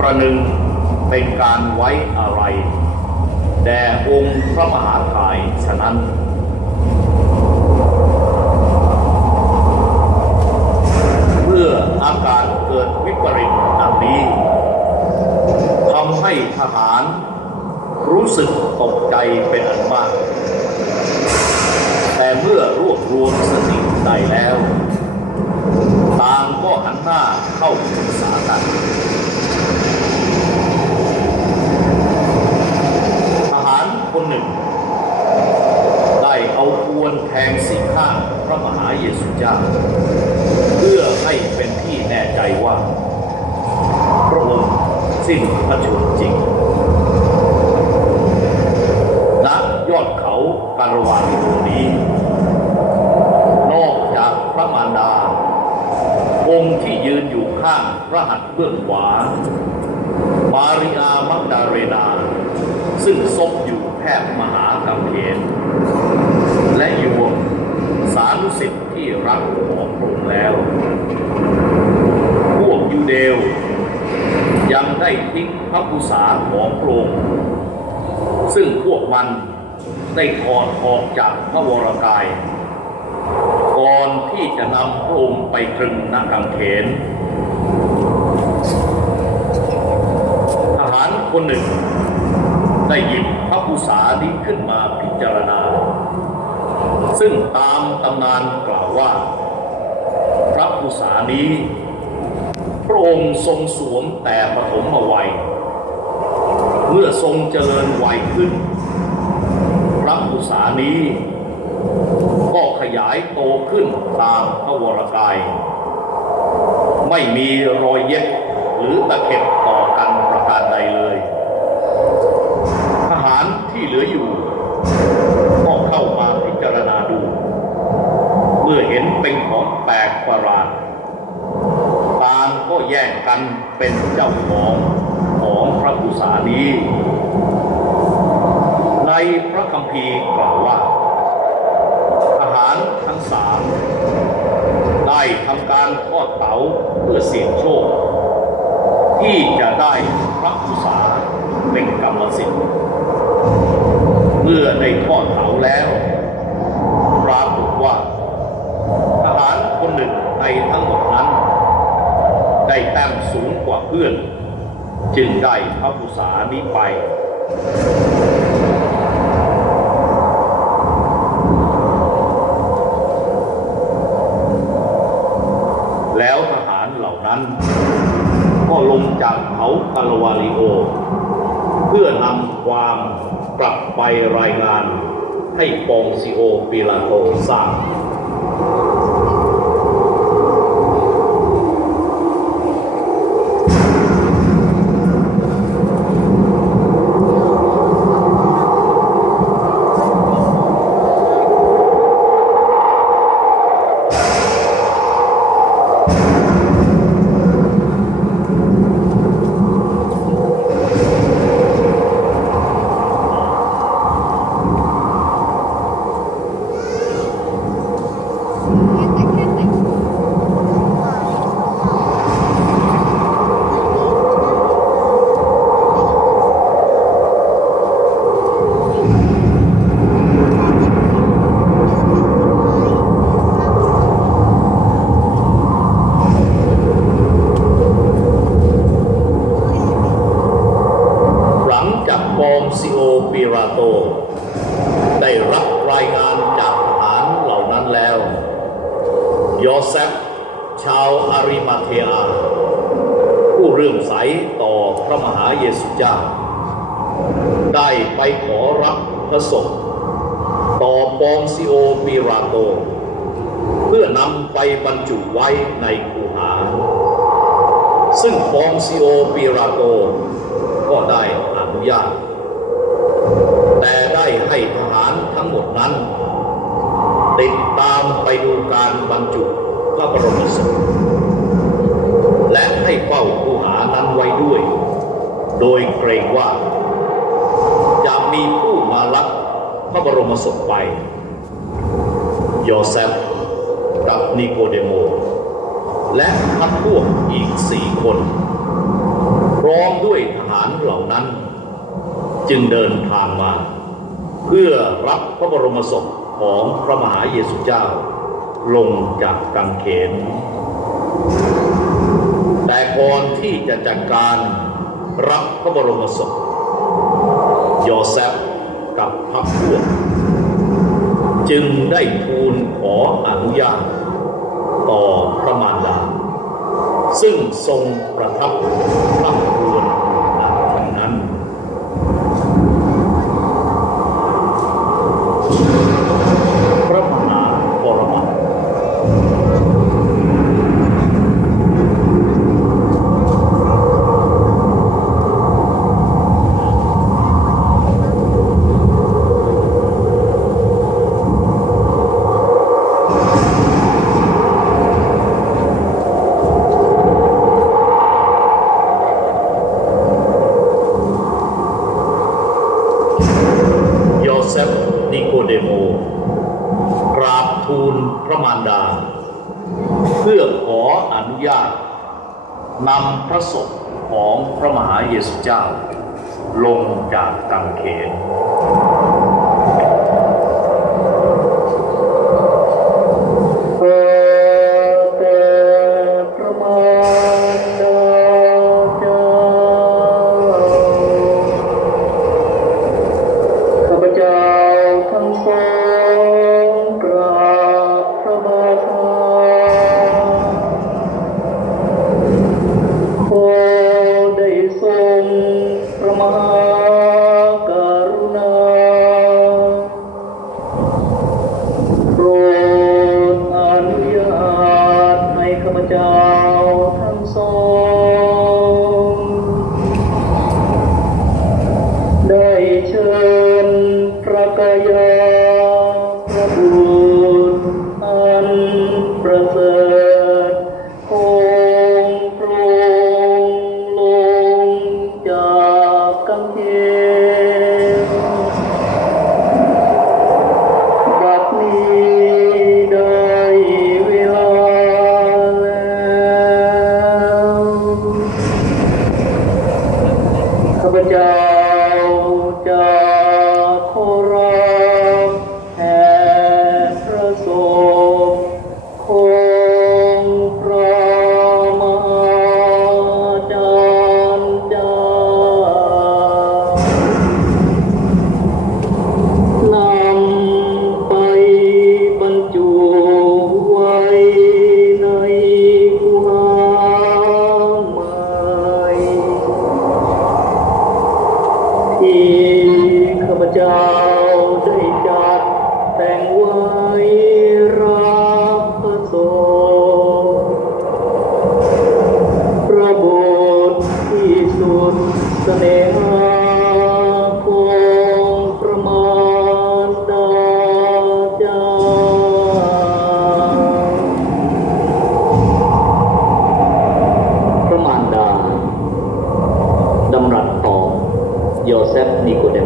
ประหนึ่งเป็นการไว้อะไรแด่องค์พระมหากายฉะนั้นเมื่ออาการเกิดวิปริตดังนี้ทำให้ทหารรู้สึกตกใจเป็นอันมาก แต่เมื่อรวบรวมสติได้แล้ว ต่างก็หันหน้าเข้าปรึกษากัน ทหารคนหนึ่ง ได้เอาอวนแทงสี่ข้างพระมหาเยสุเจ้า เพื่อให้เป็นที่แน่ใจว่า พระองค์สิ้นพระชนม์จริงณยอดเขาการวานโนี้ นอกจากพระมารดา องค์ที่ยืนอยู่ข้างพระหัตถ์เบื้องขวามาริอามักดาเรนา ซึ่งซบอยู่แทบมหากำเขนและโยวมสานุสิทธิ์ที่รักของพระองค์แล้ว พวกยูเดล ยังได้ทิ้งพระกุษาของพระองค์ซึ่งพวกมันได้ถอดออกจากพระวรกาย ก่อนที่จะนำพระองค์ไปตรึงนักกังเขน ทหารคนหนึ่ง ได้หยิบพระกุษานี้ขึ้นมาพิจารณา ซึ่งตามตำนานกล่าวว่า พระกุษานี้ พระองค์ทรงสวมแต่ปฐมวัย เมื่อทรงเจริญวัยขึ้น พระกุษานี้ ก็ขยายโตขึ้นตามพระวรกาย ไม่มีรอยเย็บหรือตะเข็บต่อกันประการใดเลย ทหารที่เหลืออยู่ ก็เข้ามาพิจารณาดู เมื่อเห็นเป็นของแปลกประหลาดต่างก็แย่งกันเป็นเจ้าของของพระกุษานี้ ในพระคัมภีร์กล่าวว่าทหารทั้งสามได้ทำการทอดเต๋าเพื่อเสี่ยงโชค ที่จะได้พระกุษาเป็นกรรมสิทธิ์เมื่อได้ทอดเต๋าแล้ว ปรากฏว่า ทหารคนหนึ่งในทั้งหมดนั้น ได้แต้มสูงก ว่าเพื่อน จึงได้พระกุษานี้ไปแล้วทหารเหล่านั้นก็ลงจากเขากาลวาลิโอ เพื่อนำความกลับไปรายงานให้ปองซิโอปิลาโตทราบ หลังจากปองซิโอปิราโต ได้รับรายงานจากทหารเหล่านั้นแล้ว ยอเซฟชาวอาริมาเทอาผู้เรื่มใสต่อพระมหาเยสุเจ้า ได้ไปขอรับพระศพต่อปองซิโอปิราโต เพื่อนำไปบรรจุไว้ในคูหา ซึ่งปองซิโอปิราโต ก็ได้อนุญาต แต่ได้ให้ทหารทั้งหมดนั้น ติดตามไปดูการบรรจุ ระบรมศพและให้เฝ้าคูหานั้นไว้ด้วย โดยเกรงว่า จะมีผู้มาลักพระบรมศพไปโยเซฟกับนิโคเดโม และพักพวกอีกสี่คนพร้อมด้วยทหารเหล่านั้น จึงเดินทางมา เพื่อรับพระบรมศพของพระมหาเยซูเจ้า ลงจากกังเขน แต่ก่อนที่จะจัดการรับพระบรมศพยอแซฟกับพรรคพวก จึงได้ทูลขออนุญาต ต่อพระมารดา ซึ่งทรงประทับพระครว มารดา เพื่อขออนุญาตนำพระศพของพระมหาเยซูเจ้า ลงจากกังเขน พร โยเซฟนิโคเด